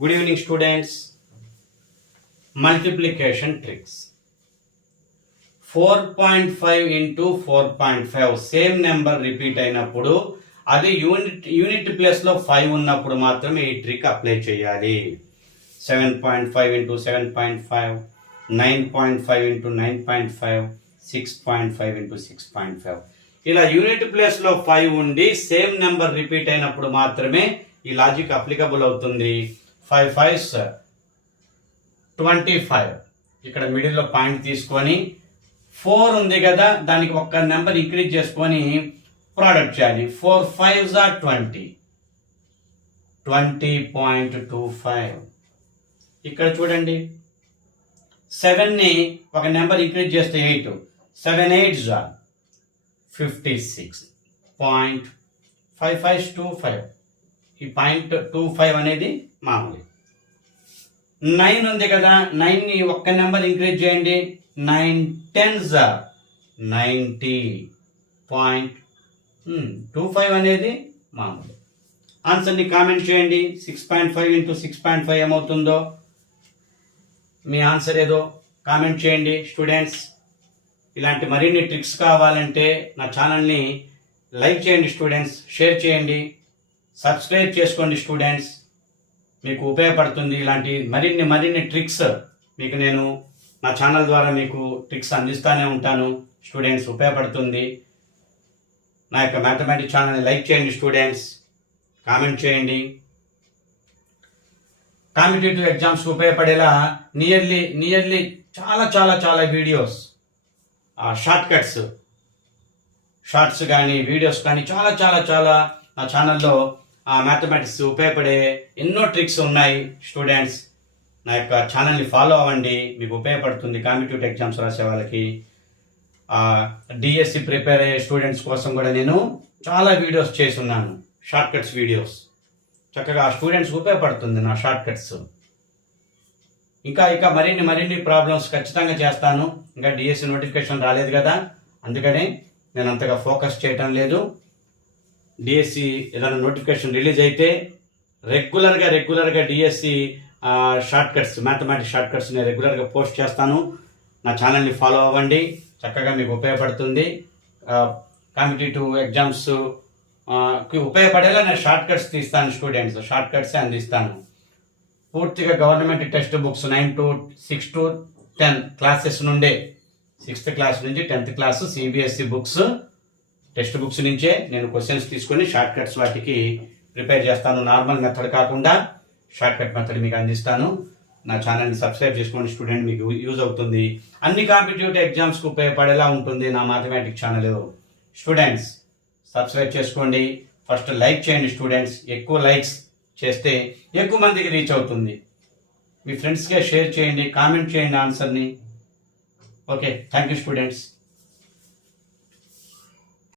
Good evening students. Multiplication tricks. 4.5 into 4.5 same number repeat అయినప్పుడు అది unit place లో 5 ఉన్నప్పుడు మాత్రమే ఈ ట్రిక్ అప్లై చేయాలి. 7.5 into 7.5, 9.5 into 9.5, 6.5 into 6.5. ఇలా యూనిట్ ప్లేస్ లో 5 ఉండి సేమ్ నెంబర్ రిపీట్ అయినప్పుడు మాత్రమే ఈ లాజిక్ అప్లికబుల్ అవుతుంది. 5 5s 25. ఇక్కడ మిడిల్ లో పాయింట్ తీసుకొని 4 ఉంది కదా, దానికి ఒక్క నెంబర్ ఇంక్రీజ్ చేసుకొని ప్రోడక్ట్ చేయాలి. 4 5s are 20. 20.25. ఇక్కడ చూడండి, 7 ని ఒక నెంబర్ ఇంక్రీజ్ చేస్తే 8. 7 8s are 56.5525. ఈ పాయింట్ 25 అనేది మామూలు. 9 ఉంది కదా, 9 ని ఒక్క నెంబర్ ఇంక్రీజ్ చేయండి. 9 10s are 90.25 అనేది మామూలు. ఆన్సర్ని కామెంట్ చేయండి. 6.5 into 6.5 ఏమవుతుందో మీ ఆన్సర్ ఏదో కామెంట్ చేయండి స్టూడెంట్స్. ఇలాంటి మరిన్ని ట్రిక్స్ కావాలంటే నా ఛానల్ని లైక్ చేయండి స్టూడెంట్స్, షేర్ చేయండి, సబ్స్క్రైబ్ చేసుకోండి స్టూడెంట్స్. మీకు ఉపయోగపడుతుంది. ఇలాంటి మరిన్ని ట్రిక్స్ మీకు నేను నా ఛానల్ ద్వారా మీకు ట్రిక్స్ అందిస్తూనే ఉంటాను స్టూడెంట్స్. ఉపయోగపడుతుంది. నా యొక్క మ్యాథమెటిక్స్ ఛానల్ని లైక్ చేయండి స్టూడెంట్స్, కామెంట్ చేయండి. కాంపిటేటివ్ ఎగ్జామ్స్ ఉపయోగపడేలా నియర్లీ చాలా వీడియోస్, షార్ట్స్ కానీ వీడియోస్ కానీ చాలా నా ఛానల్లో మ్యాథమెటిక్స్ ఉపయోగపడే ఎన్నో ట్రిక్స్ ఉన్నాయి స్టూడెంట్స్. నా యొక్క ఛానల్ని ఫాలో అవ్వండి, మీకు ఉపయోగపడుతుంది. కాంపిటేటివ్ ఎగ్జామ్స్ రాసే వాళ్ళకి, డిఎస్సి ప్రిపేర్ అయ్యే స్టూడెంట్స్ కోసం కూడా నేను చాలా వీడియోస్ చేసి ఉన్నాను, షార్ట్ కట్స్ వీడియోస్. చక్కగా ఆ స్టూడెంట్స్కి ఉపయోగపడుతుంది నా షార్ట్ కట్స్. ఇంకా మరిన్ని ప్రాబ్లమ్స్ ఖచ్చితంగా చేస్తాను. ఇంకా డిఎస్సి నోటిఫికేషన్ రాలేదు కదా, అందుకనే నేను అంతగా ఫోకస్ చేయటం లేదు. డిఎస్సి ఏదైనా నోటిఫికేషన్ రిలీజ్ అయితే రెగ్యులర్గా DSC short cuts, mathematics short cuts నేను రెగ్యులర్గా పోస్ట్ చేస్తాను. నా ఛానల్ని ఫాలో అవ్వండి, చక్కగా మీకు ఉపయోగపడుతుంది. కాంపిటేటివ్ ఎగ్జామ్స్ ఉపయోగపడేలా నేను షార్ట్ కట్స్ తీస్తాను స్టూడెంట్స్, షార్ట్ కట్సే అందిస్తాను. పూర్తిగా government text books 9 to 6 to 10 classes నుండే, 6th క్లాస్ నుంచి 10th class CBSE books, text books నుంచే నేను క్వశ్చన్స్ తీసుకొని షార్ట్ కట్స్ వాటికి ప్రిపేర్ చేస్తాను. నార్మల్ మెథడ్ కాకుండా షార్ట్ కట్ మెథడ్ మీకు అందిస్తాను. నా ఛానల్ని సబ్స్క్రైబ్ చేసుకోండి స్టూడెంట్, మీకు యూజ్ అవుతుంది. అన్ని కాంపిటేటివ్ ఎగ్జామ్స్కి ఉపయోగపడేలా ఉంటుంది నా మ్యాథమెటిక్స్ ఛానల్. స్టూడెంట్స్ సబ్స్క్రైబ్ చేసుకోండి. ఫస్ట్ లైక్ చేయండి స్టూడెంట్స్, ఎక్కువ లైక్స్ చేస్తే ఎక్కువ మందికి రీచ్ అవుతుంది. మీ ఫ్రెండ్స్కే షేర్ చేయండి, కామెంట్ చేయండి ఆన్సర్ని. Okay, thank you students.